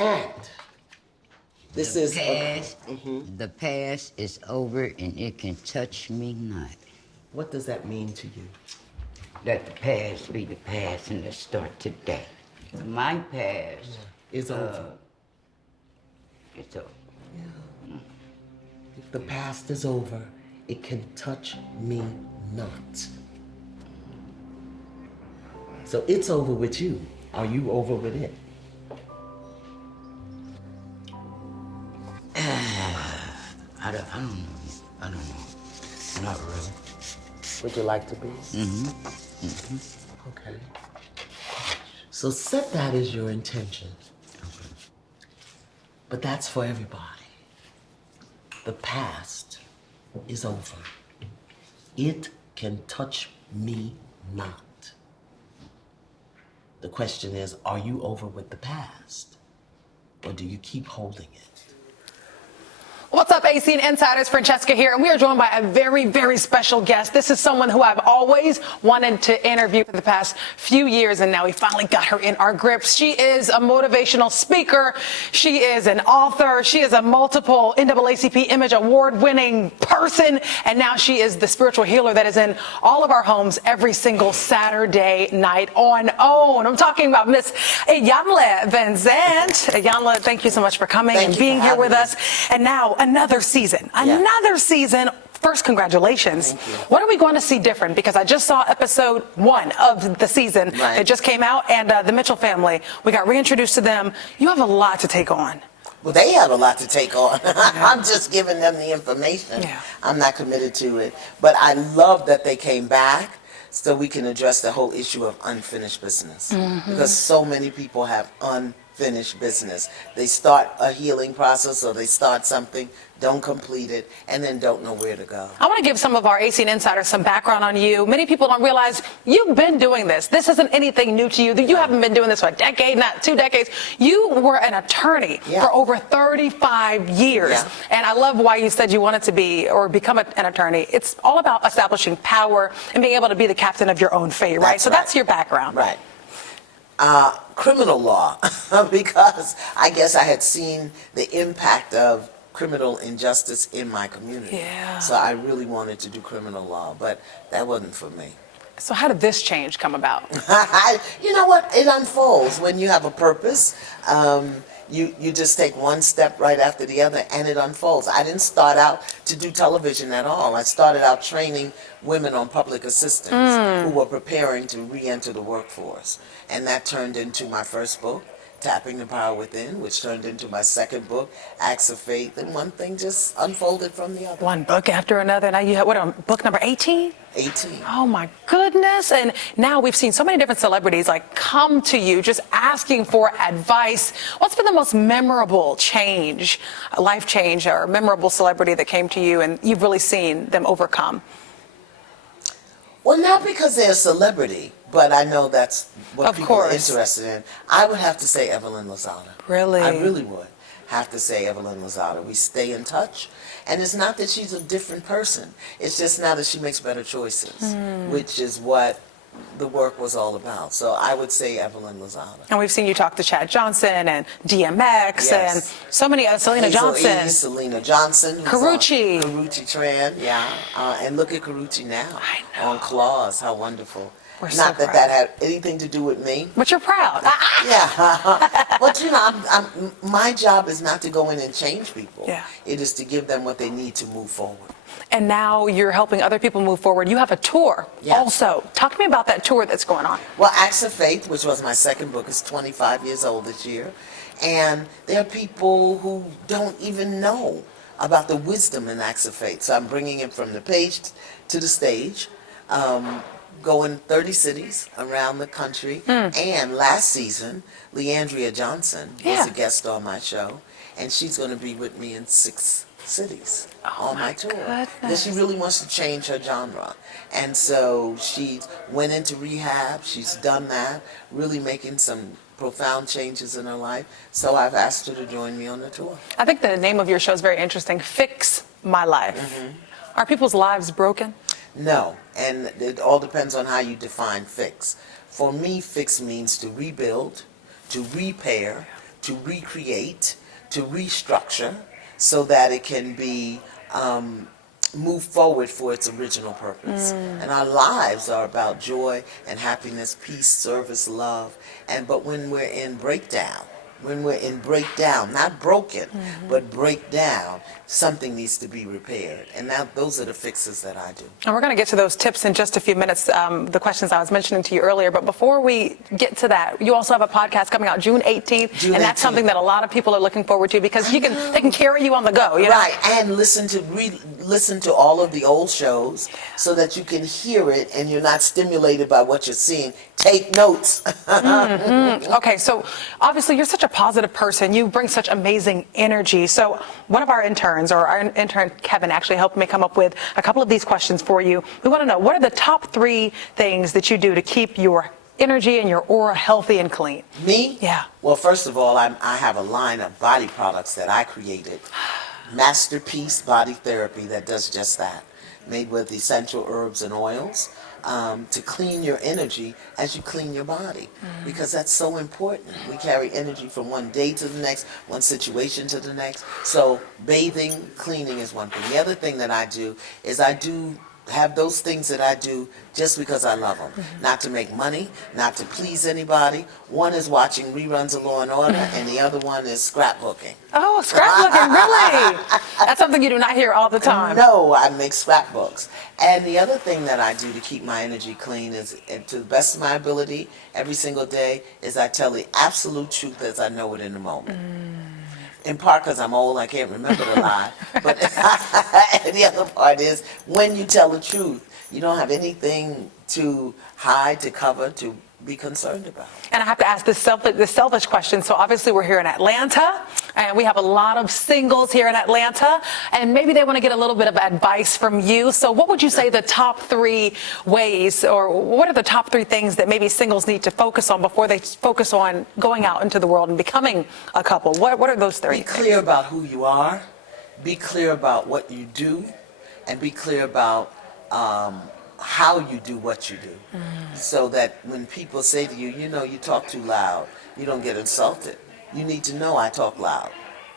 And this is The past is over and it can touch me not. What does that mean to you? Let the past be the past and let's start today. My past Is over. It's over. If the past is over, it can touch me not. So it's over with you. Are you over with it? I don't know. I don't know. Not really. Would you like to be? Okay. So set that as your intention. Okay. But that's for everybody. The past is over. It can touch me not. The question is, are you over with the past? Or do you keep holding it? What's up, AC and Insiders? Francesca here, and we are joined by a very, very special guest. This is someone who I've always wanted to interview for the past few years, and now we finally got her in our grips. She is a motivational speaker. She is an author. She is a multiple NAACP Image Award-winning person, and now she is the spiritual healer that is in all of our homes every single Saturday night on OWN. I'm talking about Miss Iyanla Vanzant. Iyanla, thank you so much for coming and being here with us. And now, another season. First, congratulations. Thank you. What are we going to see different? Because I just saw episode 1 of the season. Right. It just came out, and the Mitchell family, we got reintroduced to them. You have a lot to take on. Well, they have a lot to take on. I'm just giving them the information. Yeah. I'm not committed to it. But I love that they came back so we can address the whole issue of unfinished business. Because so many people have unfinished business. They start a healing process or they start something, don't complete it, and then don't know where to go. I want to give some of our AC and Insiders some background on you. Many people don't realize you've been doing this. This isn't anything new to you. You haven't been doing this for a decade, not 2 decades. You were an attorney for over 35 years. Yeah. And I love why you said you wanted to be or become an attorney. It's all about establishing power and being able to be the captain of your own fate, right? So that's your background. Right. Criminal law, because I guess I had seen the impact of criminal injustice in my community. Yeah. So I really wanted to do criminal law, but that wasn't for me. So how did this change come about? You know what? It unfolds when you have a purpose. You just take one step right after the other, and it unfolds. I didn't start out to do television at all. I started out training women on public assistance who were preparing to re-enter the workforce. And that turned into my first book, Tapping the Power Within, which turned into my second book, Acts of Faith, and one thing just unfolded from the other. One book after another. Now you have, on book number 18? 18. Oh my goodness. And now we've seen so many different celebrities come to you just asking for advice. What's been the most memorable change, life change, or memorable celebrity that came to you and you've really seen them overcome? Well, not because they're a celebrity, but I know that's what Of people are course. interested in. I would have to say Evelyn Lozada. Really? I really would have to say Evelyn Lozada. We stay in touch. And it's not that she's a different person. It's just now that she makes better choices, which is what the work was all about. So I would say Evelyn Lozada. And we've seen you talk to Chad Johnson and DMX Yes. and so many others, Selena Hazel Johnson. E., Selena Johnson. who's Karrueche. on Karrueche Tran, yeah. And look at Karrueche now. I know. On Claws. How wonderful. We're so Not that proud. that had anything to do with me. But you're proud. Yeah, but you know, my job is not to go in and change people. Yeah. It is to give them what they need to move forward. And now you're helping other people move forward. You have a tour also. Talk to me about that tour that's going on. Well, Acts of Faith, which was my second book, is 25 years old this year. And there are people who don't even know about the wisdom in Acts of Faith. So I'm bringing it from the page to the stage. Going 30 cities around the country. And last season, Leandria Johnson was a guest on my show, and she's going to be with me in 6 cities on my tour. Because she really wants to change her genre. And so she went into rehab, she's done that, really making some profound changes in her life. So I've asked her to join me on the tour. I think the name of your show is very interesting, Fix My Life. Are people's lives broken? No, and it all depends on how you define fix. For me, fix means to rebuild, to repair, to recreate, to restructure, so that it can be move forward for its original purpose. And our lives are about joy and happiness, peace, service, love. But when we're in breakdown, not broken, but breakdown, something needs to be repaired. And now those are the fixes that I do. And we're going to get to those tips in just a few minutes, the questions I was mentioning to you earlier. But before we get to that, you also have a podcast coming out June 18th. And that's something that a lot of people are looking forward to, because they can carry you on the go. You know? Right, and listen to all of the old shows so that you can hear it and you're not stimulated by what you're seeing. Take notes. Okay, so obviously you're such a positive person. You bring such amazing energy. So one of our interns, or our intern Kevin, actually helped me come up with a couple of these questions for you. We want to know, what are the top 3 things that you do to keep your energy and your aura healthy and clean? Me? Yeah. Well, first of all, I have a line of body products that I created. Masterpiece Body Therapy, that does just that. Made with essential herbs and oils. To clean your energy as you clean your body, because that's so important. We carry energy from one day to the next, one situation to the next. So bathing, cleaning is one thing. The other thing that I do is I do have those things that I do just because I love them. Not to make money, not to please anybody. One is watching reruns of Law and Order, and the other one is scrapbooking. Oh, scrapbooking, really? That's something you do not hear all the time. No, I make scrapbooks. And the other thing that I do to keep my energy clean is, to the best of my ability, every single day, is I tell the absolute truth as I know it in the moment. In part because I'm old, I can't remember the lie. But the other part is, when you tell the truth, you don't have anything to hide, to cover, to be concerned about. And I have to ask this selfish question. So obviously we're here in Atlanta, and we have a lot of singles here in Atlanta, and maybe they want to get a little bit of advice from you. So what would you say the top 3 ways, or what are the top 3 things that maybe singles need to focus on before they focus on going out into the world and becoming a couple? What are those 3 Be clear about who you are, be clear about what you do, and be clear about how you do what you do, so that when people say to you, you talk too loud, you don't get insulted. You need to know I talk loud.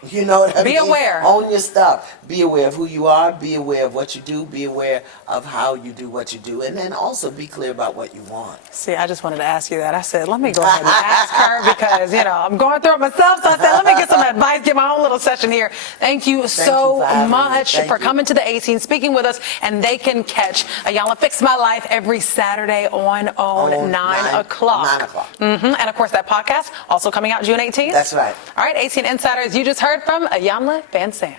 You know what I mean? Be aware. Own your stuff. Be aware of who you are. Be aware of what you do. Be aware of how you do what you do. And then also be clear about what you want. See, I just wanted to ask you that. I said, let me go ahead and ask her, because, I'm going through it myself. So I said, let me get some advice, get my own little session here. Thank you so much for coming to the A-Scene, speaking with us. And they can catch Iyanla Fix My Life every Saturday on 9 o'clock. 9 o'clock. And, of course, that podcast also coming out June 18th. That's right. All right, A-Scene Insiders, you just heard from Iyanla Vanzant.